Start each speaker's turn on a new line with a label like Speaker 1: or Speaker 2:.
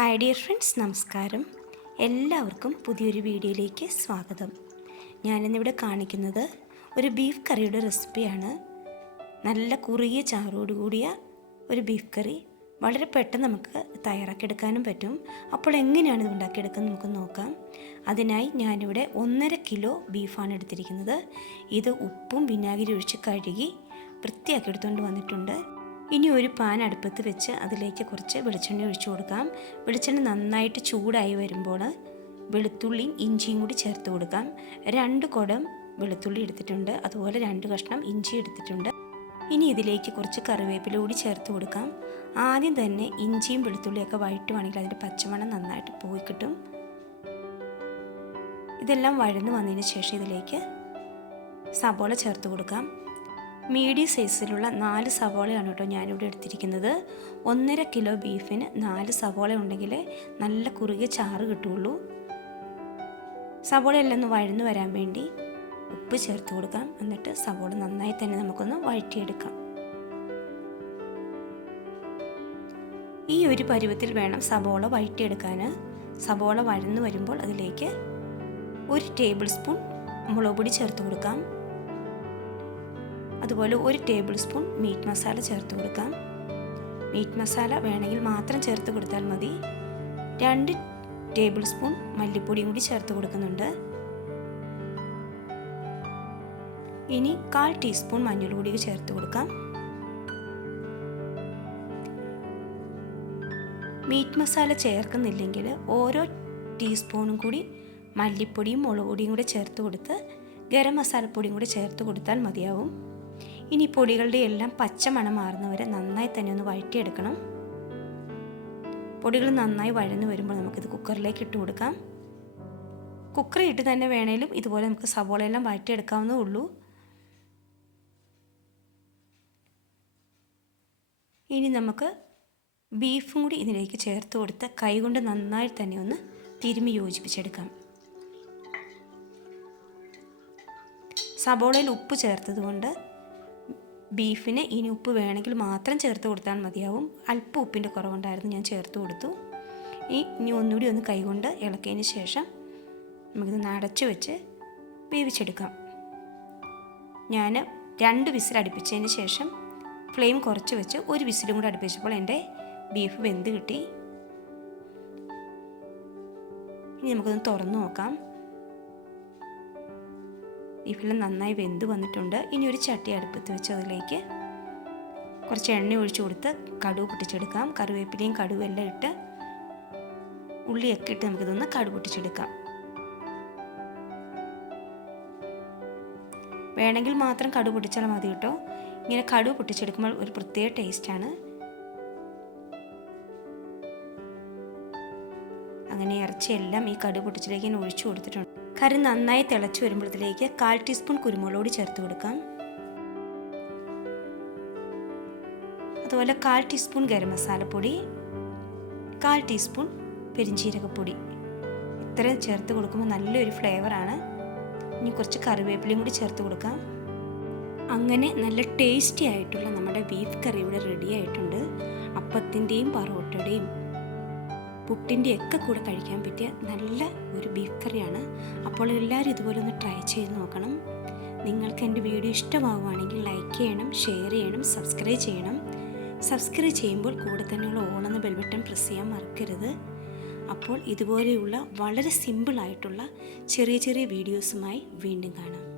Speaker 1: Hi dear friends നമസ്കാരം. എല്ലാവർക്കും പുതിയൊരു വീഡിയോയിലേക്ക് സ്വാഗതം. ഞാനിന്നിവിടെ കാണിക്കുന്നത് ഒരു ബീഫ് കറിയുടെ റെസിപ്പിയാണ്. നല്ല കുറുകിയ ചാറോട് കൂടിയ ഒരു ബീഫ് കറി. വളരെ പെട്ടെന്ന് നമുക്ക് തയ്യാറാക്കിയെടുക്കാനും പറ്റും. അപ്പോൾ എങ്ങനെയാണ് ഇത് ഉണ്ടാക്കിയെടുക്കുന്നത് നമുക്ക് നോക്കാം. അതിനായി ഞാനിവിടെ ഒന്നര കിലോ ബീഫാണ് എടുത്തിരിക്കുന്നത്. ഇത് ഉപ്പും വിനാഗിരി ഒഴിച്ച് കഴുകി വൃത്തിയാക്കി എടുത്തുകൊണ്ട് വന്നിട്ടുണ്ട്. ഇനി ഒരു പാൻ അടുപ്പത്ത് വെച്ച് അതിലേക്ക് കുറച്ച് വെളിച്ചെണ്ണ ഒഴിച്ചു കൊടുക്കാം. വെളിച്ചെണ്ണ നന്നായിട്ട് ചൂടായി വരുമ്പോൾ വെളുത്തുള്ളിയും ഇഞ്ചിയും കൂടി ചേർത്ത് കൊടുക്കാം. രണ്ട് കുടം വെളുത്തുള്ളി എടുത്തിട്ടുണ്ട്. അതുപോലെ രണ്ട് കഷ്ണം ഇഞ്ചി എടുത്തിട്ടുണ്ട്. ഇനി ഇതിലേക്ക് കുറച്ച് കറിവേപ്പില കൂടി ചേർത്ത് കൊടുക്കാം. ആദ്യം തന്നെ ഇഞ്ചിയും വെളുത്തുള്ളിയൊക്കെ വഴറ്റുവാണെങ്കിൽ അതിന്റെ പച്ചമണം നന്നായിട്ട് പോയി കിട്ടും. ഇതെല്ലാം വഴന്ന് വന്നതിന് ശേഷം ഇതിലേക്ക് സബോള ചേർത്ത് കൊടുക്കാം. മീഡിയം സൈസിലുള്ള നാല് സവോളയാണ് കേട്ടോ ഞാനിവിടെ എടുത്തിരിക്കുന്നത്. ഒന്നര കിലോ ബീഫിന് നാല് സവോള ഉണ്ടെങ്കിൽ നല്ല കുറുകിയ ചാറ് കിട്ടുള്ളൂ സവോള എല്ലാം ഒന്ന് വഴന്നു വരാൻ വേണ്ടി ഉപ്പ് ചേർത്ത് കൊടുക്കാം. എന്നിട്ട് സവോള നന്നായി തന്നെ നമുക്കൊന്ന് വഴറ്റിയെടുക്കാം. ഈ ഒരു പരുവത്തിൽ വേണം സവോള വഴറ്റിയെടുക്കാൻ സവോള വഴന്നു വരുമ്പോൾ അതിലേക്ക് ഒരു ടേബിൾ സ്പൂൺ മുളക് പൊടി ചേർത്ത് കൊടുക്കാം. അതുപോലെ ഒരു ടേബിൾ സ്പൂൺ മീറ്റ് മസാല ചേർത്ത് കൊടുക്കാം. മീറ്റ് മസാല വേണമെങ്കിൽ മാത്രം ചേർത്ത് കൊടുത്താൽ മതി. രണ്ട് ടേബിൾ സ്പൂൺ മല്ലിപ്പൊടിയും കൂടി ചേർത്ത് കൊടുക്കുന്നുണ്ട്. ഇനി കാൽ ടീസ്പൂൺ മഞ്ഞൾ പൊടി ചേർത്ത് കൊടുക്കാം. മീറ്റ് മസാല ചേർക്കുന്നില്ലെങ്കിൽ ഓരോ ടീസ്പൂണും കൂടി മല്ലിപ്പൊടിയും മുളക് പൊടിയും കൂടി ചേർത്ത് കൊടുത്ത് ഗരം മസാലപ്പൊടിയും കൂടി ചേർത്ത് കൊടുത്താൽ മതിയാവും. ഇനി പൊടികളുടെ എല്ലാം പച്ച മണം മാറുന്നവരെ നന്നായി തന്നെ ഒന്ന് വഴറ്റിയെടുക്കണം. പൊടികൾ നന്നായി വഴന്നു വരുമ്പോൾ നമുക്കിത് കുക്കറിലേക്ക് ഇട്ട് കൊടുക്കാം. കുക്കർ ഇട്ട് തന്നെ വേണേലും ഇതുപോലെ നമുക്ക് സവോളയെല്ലാം വഴറ്റിയെടുക്കാവുന്നേ ഉള്ളൂ. ഇനി നമുക്ക് ബീഫും കൂടി ഇതിലേക്ക് ചേർത്ത് കൊടുത്ത് കൈകൊണ്ട് നന്നായി തന്നെ ഒന്ന് തിരുമി യോജിപ്പിച്ചെടുക്കാം. സബോളയിൽ ഉപ്പ് ചേർത്തതുകൊണ്ട് ബീഫിന് ഇനി ഉപ്പ് വേണമെങ്കിൽ മാത്രം ചേർത്ത് കൊടുത്താൽ മതിയാവും. അല്പം ഉപ്പിന്റെ കുറവുണ്ടായിരുന്നു ഞാൻ ചേർത്ത് കൊടുത്തു. ഈ ഇനി ഒന്നുകൂടി ഒന്ന് കൈകൊണ്ട് ഇളക്കിയതിന് ശേഷം നമുക്കിതൊന്ന് അടച്ചു വെച്ച് വേവിച്ചെടുക്കാം. ഞാൻ രണ്ട് വിസിൽ അടുപ്പിച്ചതിന് ശേഷം ഫ്ലെയിം കുറച്ച് വെച്ച് ഒരു വിസിലും കൂടി അടുപ്പിച്ചപ്പോൾ എന്റെ ബീഫ് വെന്ത് കിട്ടി. ഇനി നമുക്കൊന്ന് തുറന്നു നോക്കാം. ബീഫെല്ലാം നന്നായി വെന്ത് വന്നിട്ടുണ്ട്. ഇനി ഒരു ചട്ടി അടുപ്പത്ത് വെച്ച് അതിലേക്ക് കുറച്ച് എണ്ണ ഒഴിച്ചു കൊടുത്ത് കടുവ് പൊട്ടിച്ചെടുക്കാം. കറിവേപ്പിലയും കടുവെല്ലാം ഇട്ട് ഉള്ളിയൊക്കെ ഇട്ട് നമുക്കിതൊന്ന് കടുവ് പൊട്ടിച്ചെടുക്കാം. വേണമെങ്കിൽ മാത്രം കടുവ് പൊട്ടിച്ചാൽ മതി കേട്ടോ. ഇങ്ങനെ കടുവ് പൊട്ടിച്ചെടുക്കുമ്പോൾ ഒരു പ്രത്യേക ടേസ്റ്റാണ്. അങ്ങനെ ഇറച്ചിയെല്ലാം ഈ കടുവ് പൊട്ടിച്ചിലേക്ക് ഒഴിച്ചു കൊടുത്തിട്ടുണ്ട്. കറി നന്നായി തിളച്ചു വരുമ്പോഴത്തേക്ക് കാൽ ടീസ്പൂൺ കുരുമുളക് ചേർത്ത് കൊടുക്കാം. അതുപോലെ കാൽ ടീസ്പൂൺ ഗരം മസാലപ്പൊടി കാൽ ടീസ്പൂൺ പെരിഞ്ചീരകപ്പൊടി. ഇത്രയും ചേർത്ത് കൊടുക്കുമ്പോൾ നല്ലൊരു ഫ്ലേവറാണ് ഇനി കുറച്ച് കറിവേപ്പിലയും കൂടി ചേർത്ത് കൊടുക്കാം. അങ്ങനെ നല്ല ടേസ്റ്റി ആയിട്ടുള്ള നമ്മുടെ ബീഫ് കറി ഇവിടെ റെഡി ആയിട്ടുണ്ട്. അപ്പത്തിന്റെയും പറോട്ടയുടെയും പുട്ടിന്റെ ഒക്കെ കൂടെ കഴിക്കാൻ പറ്റിയ നല്ല ഒരു ബീഫ് കറിയാണ്. അപ്പോൾ എല്ലാവരും ഇതുപോലെ ഒന്ന് ട്രൈ ചെയ്ത് നോക്കണം. നിങ്ങൾക്ക് എന്റെ വീഡിയോ ഇഷ്ടമാവുകയാണെങ്കിൽ ലൈക്ക് ചെയ്യണം ഷെയർ ചെയ്യണം സബ്സ്ക്രൈബ് ചെയ്യണം. സബ്സ്ക്രൈബ് ചെയ്യുമ്പോൾ കൂടെ തന്നെയുള്ള ഓണെന്ന ബെൽബട്ടൺ പ്രസ് ചെയ്യാൻ മറക്കരുത്. അപ്പോൾ ഇതുപോലെയുള്ള വളരെ സിമ്പിളായിട്ടുള്ള ചെറിയ ചെറിയ വീഡിയോസുമായി വീണ്ടും കാണാം.